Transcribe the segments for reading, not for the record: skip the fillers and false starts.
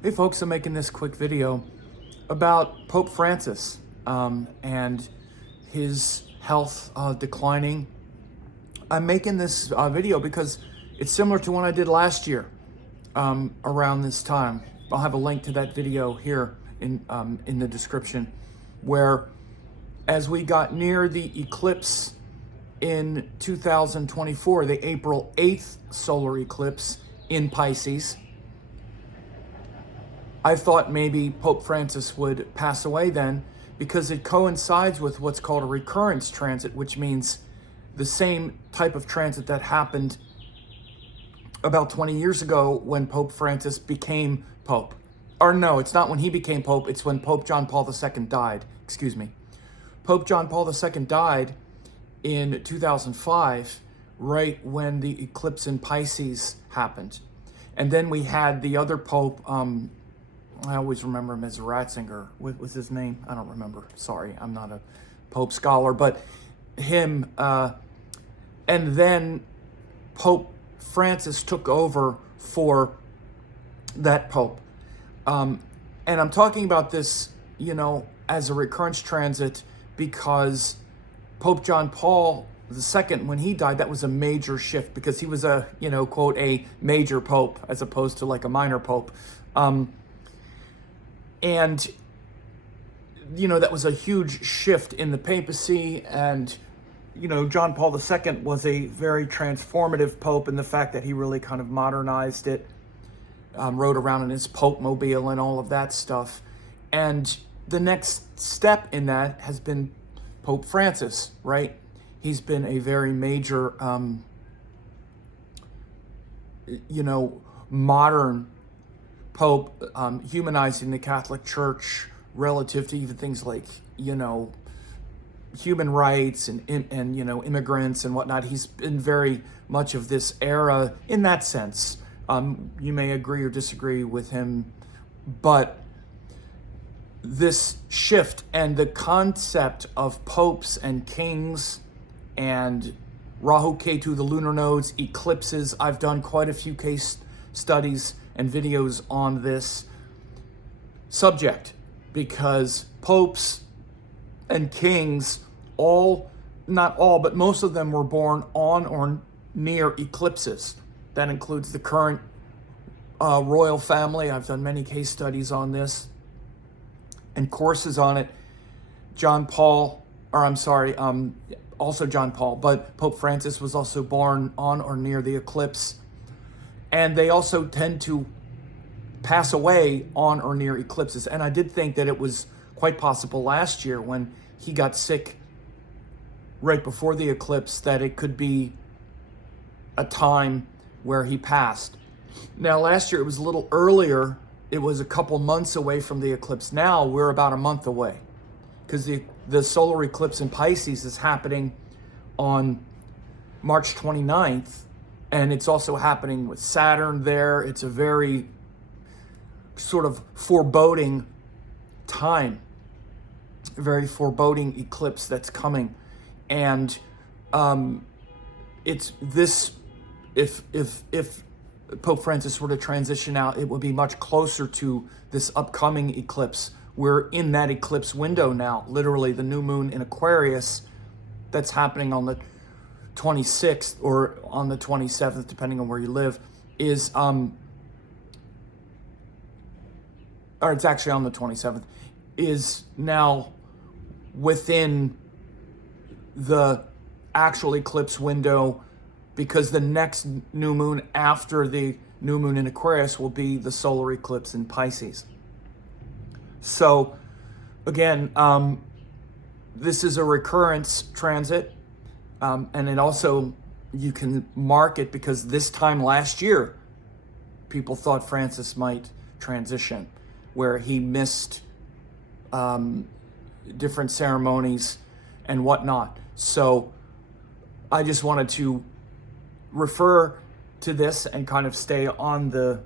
Hey folks, I'm making this quick video about Pope Francis and his health declining. I'm making this video because it's similar to one I did last year around this time. I'll have a link to that video here in the description, where as we got near the eclipse in 2024, the April 8th solar eclipse in Pisces, I thought maybe Pope Francis would pass away then, because it coincides with what's called a recurrence transit, which means the same type of transit that happened about 20 years ago when Pope Francis became Pope. Or no, it's not when he became Pope, it's when Pope John Paul II died. Excuse me. Pope John Paul II died in 2005, right when the eclipse in Pisces happened. And then we had the other Pope, I always remember him as Ratzinger. What was his name? I don't remember. Sorry, I'm not a Pope scholar, but him. And then Pope Francis took over for that Pope. And I'm talking about this, as a recurrence transit, because Pope John Paul II, when he died, that was a major shift, because he was a, quote, a major Pope as opposed to like a minor Pope. And, that was a huge shift in the papacy. And, John Paul II was a very transformative Pope in the fact that he really kind of modernized it, rode around in his Pope mobile and all of that stuff. And the next step in that has been Pope Francis, right? He's been a very major, modern Pope, humanizing the Catholic Church relative to even things like, human rights and immigrants and whatnot. He's been very much of this era in that sense. You may agree or disagree with him, but this shift and the concept of popes and kings and Rahu Ketu, the lunar nodes, eclipses. I've done quite a few case studies and videos on this subject, because popes and kings, not all, but most of them were born on or near eclipses. That includes the current royal family. I've done many case studies on this and courses on it. Also John Paul, but Pope Francis was also born on or near the eclipse. And they also tend to pass away on or near eclipses. And I did think that it was quite possible last year, when he got sick right before the eclipse, that it could be a time where he passed. Now, last year it was a little earlier. It was a couple months away from the eclipse. Now we're about a month away, because the solar eclipse in Pisces is happening on March 29th. And it's also happening with Saturn there. It's a very sort of foreboding time, a very foreboding eclipse that's coming. And it's this, if Pope Francis were to transition out, it would be much closer to this upcoming eclipse. We're in that eclipse window now. Literally, the new moon in Aquarius that's happening on the 26th or on the 27th, depending on where you live, is or it's actually on the 27th, is now within the actual eclipse window, because the next new moon after the new moon in Aquarius will be the solar eclipse in Pisces. So again, this is a recurrence transit. And it also, you can mark it, because this time last year, people thought Francis might transition, where he missed different ceremonies and whatnot. So I just wanted to refer to this and kind of stay on the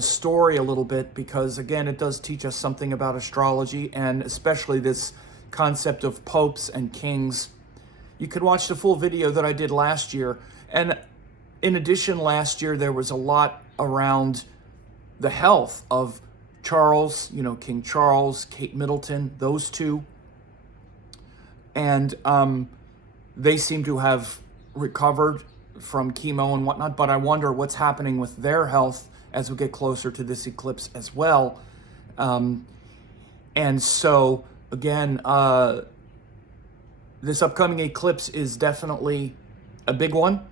story a little bit, because again, it does teach us something about astrology, and especially this concept of popes and kings. You can watch the full video that I did last year. And in addition, last year there was a lot around the health of Charles, King Charles, Kate Middleton, those two. And they seem to have recovered from chemo and whatnot, but I wonder what's happening with their health as we get closer to this eclipse as well. And so, again, this upcoming eclipse is definitely a big one.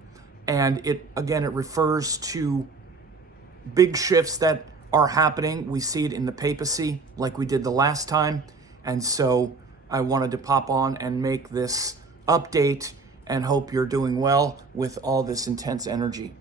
And it refers to big shifts that are happening. We see it in the papacy like we did the last time. And so I wanted to pop on and make this update and hope you're doing well with all this intense energy.